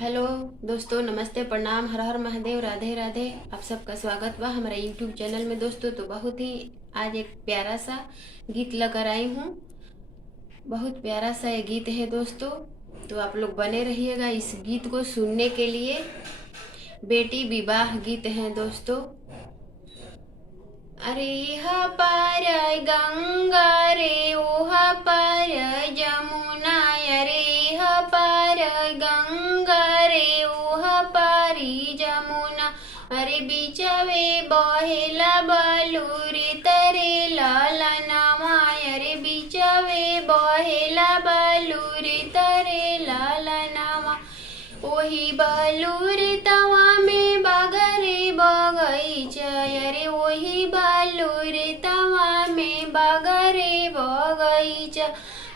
Hello दोस्तों, नमस्ते, प्रणाम, हर हर महादेव, राधे राधे। आप सबका स्वागत बा हमारा यूट्यूब चैनल में। दोस्तों तो बहुत ही आज एक प्यारा सा गीत लेकर आई हूँ। बहुत प्यारा सा ये गीत है दोस्तों, तो आप लोग बने रहिएगा इस गीत को सुनने के लिए। बेटी विवाह गीत है दोस्तों। अरे हा पार गंगा रे ओहा पार जमुना, अरे हा पार गंगा रे ओहा पारी जमुना। अरे बिचवे बहेला बालूरी तरे लाला नामा, अरे बिचवे बहेला बालूरी तरे लाला नामा। ओही बालूर तवा में बागरे बगैचा, अरे ओही बालूर तवा में बागरे बगैचा।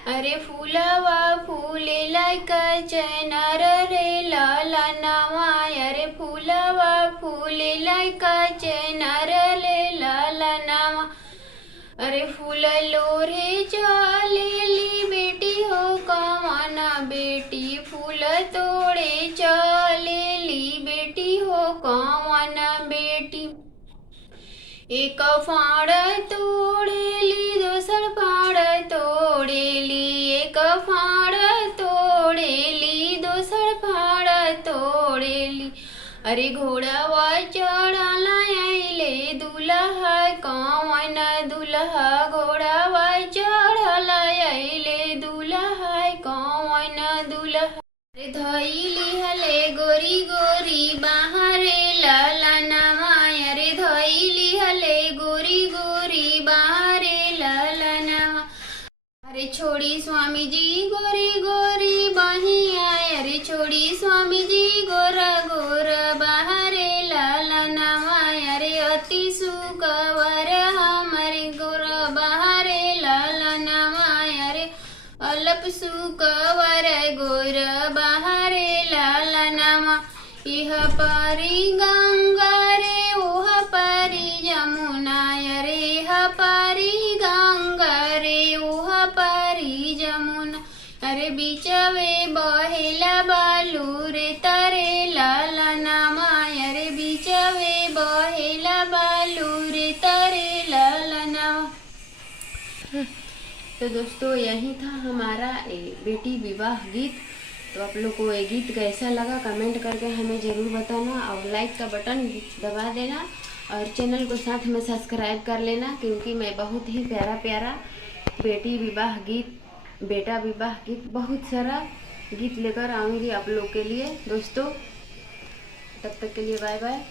अरे फूलवा फूले लाइका चैनर रे लाला नामा, अरे फूलवा फूले लाइका चैनर रे लाला नामा। अरे फूल लोरे चलेली बेटी हो कमाना, बेटी फूल तोड़े चलेली बेटी हो कमाना। बेटी एक फाड़ तोड़ेली दोसर फाड़ तोड़ेली, एक फाड़ तोड़ेली दोसर फाड़ तोड़ेली। अरे घोड़ावा चढ़ला आइले दुल्हा कौन, दुल्हा घोड़ावा चढ़ला आइले दुल्हा कौन दुल्हा। अरे धइली हले गोरी गोरी बाहरे लाला नामा, अरे धइली हले गोरी गोरी बाहरे लाला नामा। अरे छोड़ी स्वामी जी गोरी गोरी बहिया, अरे छोड़ी स्वामी जी गोरा गोरा बाहरे लाला नामा। अरे अति सुकवर हमारे गोरा बाहरे लाला नामा, अरे अल्प सुकवर गोरा बाहरे लाला नामा। इह पारी गंगा रे ओह पारी जमुना, अरे इह पारी गंगा रे ओह पारी जमुना। अरे बिचवे बहेला बालूर तरे लाला नामा, अरे बिचवे बहेला बालूर तरे लाला नामा। तो दोस्तों यही था हमारा बेटी विवाह गीत। तो आप लोग को ये गीत कैसा लगा कमेंट करके हमें ज़रूर बताना, और लाइक का बटन दबा देना, और चैनल को साथ में सब्सक्राइब कर लेना, क्योंकि मैं बहुत ही प्यारा प्यारा बेटी विवाह गीत, बेटा विवाह गीत, बहुत सारा गीत लेकर आऊँगी आप लोग के लिए दोस्तों। तब तक के लिए बाय बाय।